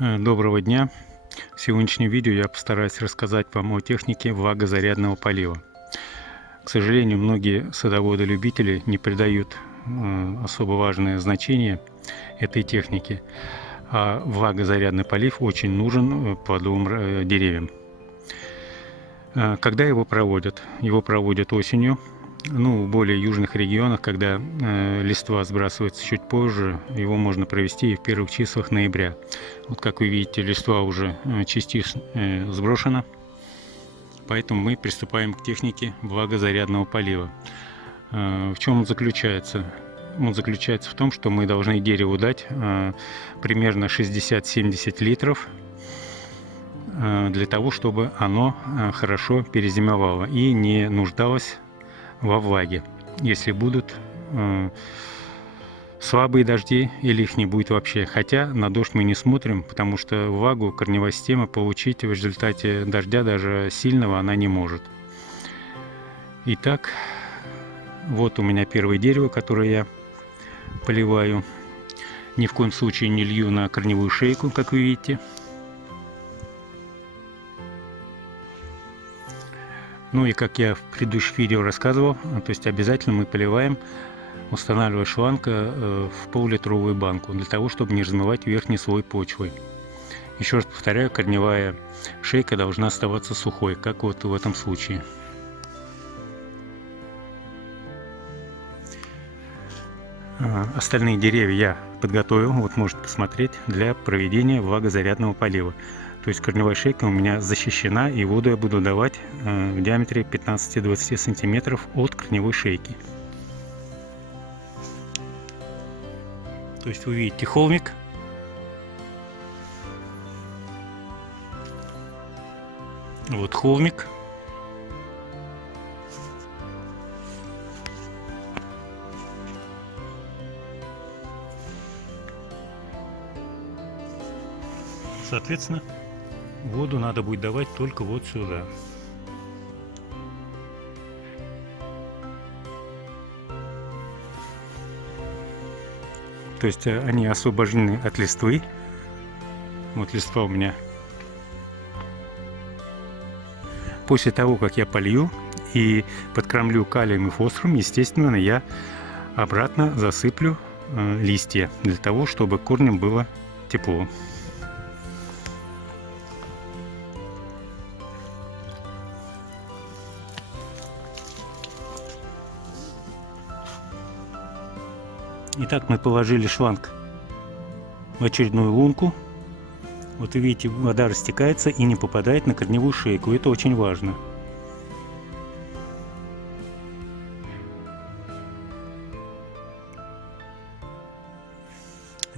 Доброго дня! В сегодняшнем видео я постараюсь рассказать вам о технике влагозарядного полива. К сожалению, многие садоводы-любители не придают особо важное значение этой технике, а влагозарядный полив очень нужен плодовым деревьям. Когда его проводят? Его проводят осенью. В более южных регионах, когда листва сбрасывается чуть позже, его можно провести и в первых числах ноября. Вот как вы видите, листва уже частично сброшена, поэтому мы приступаем к технике влагозарядного полива. В чем он заключается? Он заключается в том, что мы должны дереву дать примерно 60-70 литров для того, чтобы оно хорошо перезимовало и не нуждалось во влаге. Если будут слабые дожди или их не будет вообще. Хотя на дождь мы не смотрим, потому что влагу корневая система получить в результате дождя, даже сильного, она не может. Итак, вот у меня первое дерево, которое я поливаю. Ни в коем случае не лью на корневую шейку, как вы видите. Ну и как я в предыдущих видео рассказывал, то есть обязательно мы поливаем, устанавливая шланг в пол-литровую банку, для того, чтобы не размывать верхний слой почвы. Еще раз повторяю, корневая шейка должна оставаться сухой, как вот в этом случае. Остальные деревья я подготовил, вот можете посмотреть, для проведения влагозарядного полива. То есть корневая шейка у меня защищена, и воду я буду давать в диаметре 15-20 сантиметров от корневой шейки. То есть вы видите холмик. Вот холмик. Соответственно, воду надо будет давать только вот сюда. То есть они освобождены от листвы. Вот листва у меня. После того, как я полью и подкормлю калием и фосфором, естественно, я обратно засыплю листья, для того, чтобы корням было тепло. Итак, мы положили шланг в очередную лунку. Вот вы видите, вода растекается и не попадает на корневую шейку. Это очень важно.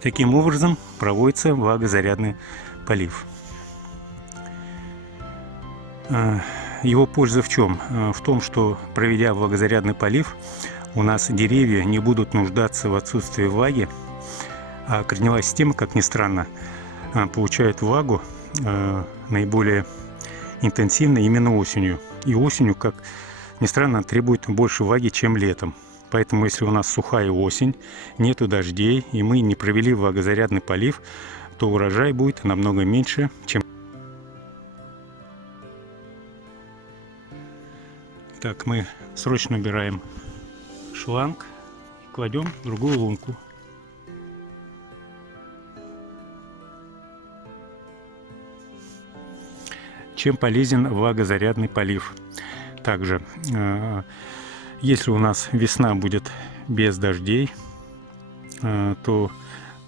Таким образом проводится влагозарядный полив. Его польза в чем? В том, что, проведя влагозарядный полив, у нас деревья не будут нуждаться в отсутствии влаги, а корневая система, как ни странно, получает влагу наиболее интенсивно именно осенью. И осенью, как ни странно, требует больше влаги, чем летом. Поэтому, если у нас сухая осень, нету дождей, и мы не провели влагозарядный полив, то урожай будет намного меньше, чем... Так, мы срочно убираем шланг и кладем в другую лунку. Чем полезен влагозарядный полив? Также, если у нас весна будет без дождей, то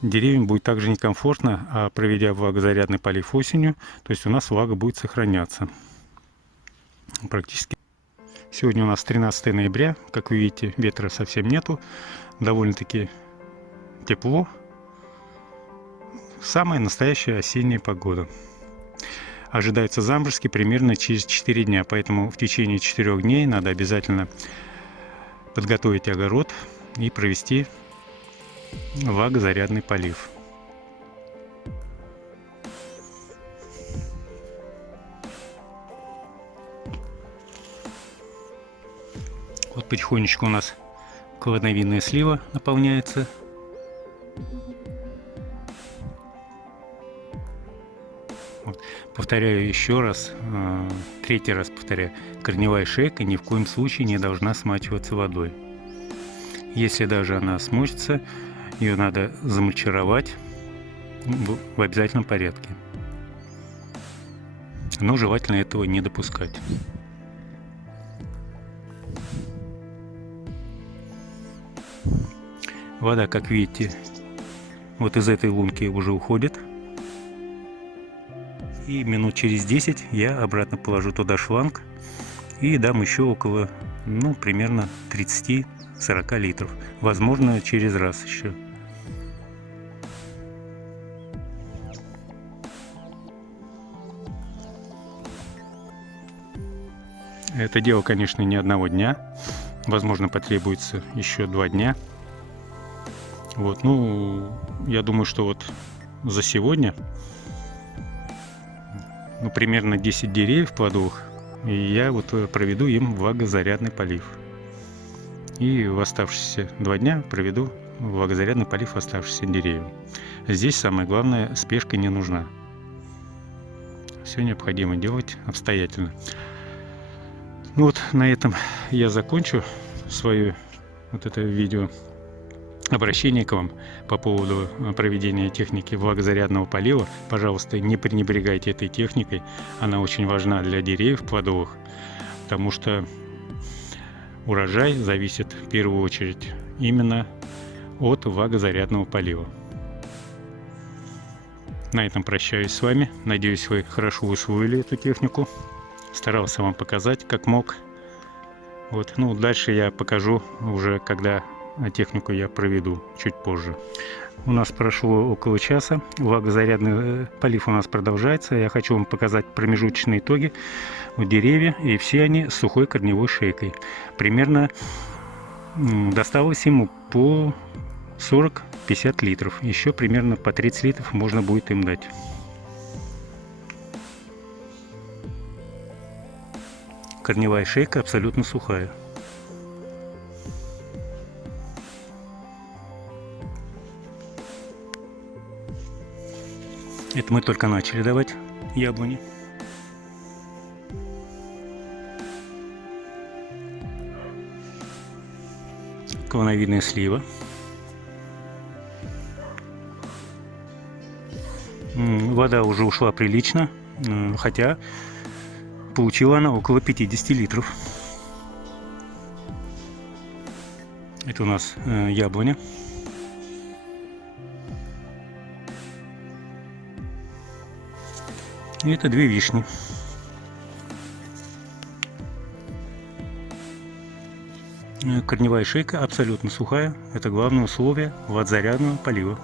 деревьям будет также некомфортно, а проведя влагозарядный полив осенью, то есть у нас влага будет сохраняться. Практически. Сегодня у нас 13 ноября, как вы видите, ветра совсем нету, довольно-таки тепло. Самая настоящая осенняя погода. Ожидаются заморозки примерно через 4 дня, поэтому в течение 4 дней надо обязательно подготовить огород и провести влагозарядный полив. Вот потихонечку у нас колоновидная слива наполняется. Вот. Повторяю еще раз, третий раз повторяю, корневая шейка ни в коем случае не должна смачиваться водой. Если даже она смочится, ее надо замульчировать в обязательном порядке. Но желательно этого не допускать. Вода, как видите, вот из этой лунки уже уходит. И минут через 10 я обратно положу туда шланг и дам еще около, примерно 30-40 литров. Возможно, через раз еще. Это дело, конечно, не одного дня. Возможно, потребуется еще 2 дня. Вот, я думаю, что вот за сегодня, примерно 10 деревьев плодовых, и я вот проведу им влагозарядный полив. И в оставшиеся 2 дня проведу влагозарядный полив оставшихся деревьев. Здесь самое главное, спешка не нужна. Все необходимо делать обстоятельно. На этом я закончу свое вот это видео. Обращение к вам по поводу проведения техники влагозарядного полива. Пожалуйста, не пренебрегайте этой техникой. Она очень важна для деревьев плодовых, потому что урожай зависит в первую очередь именно от влагозарядного полива. На этом прощаюсь с вами. Надеюсь, вы хорошо усвоили эту технику. Старался вам показать, как мог. Дальше я покажу уже, когда технику я проведу чуть позже. У нас прошло около часа. Влагозарядный полив у нас продолжается. Я хочу вам показать промежуточные итоги у деревьев. И все они с сухой корневой шейкой. Примерно досталось ему по 40-50 литров. Еще примерно по 30 литров можно будет им дать. Корневая шейка абсолютно сухая. Это мы только начали давать яблони. Клоновидная слива. Вода уже ушла прилично, хотя получила она около 50 литров. Это у нас яблоня. И это 2 вишни. Корневая шейка абсолютно сухая. Это главное условие влагозарядного полива.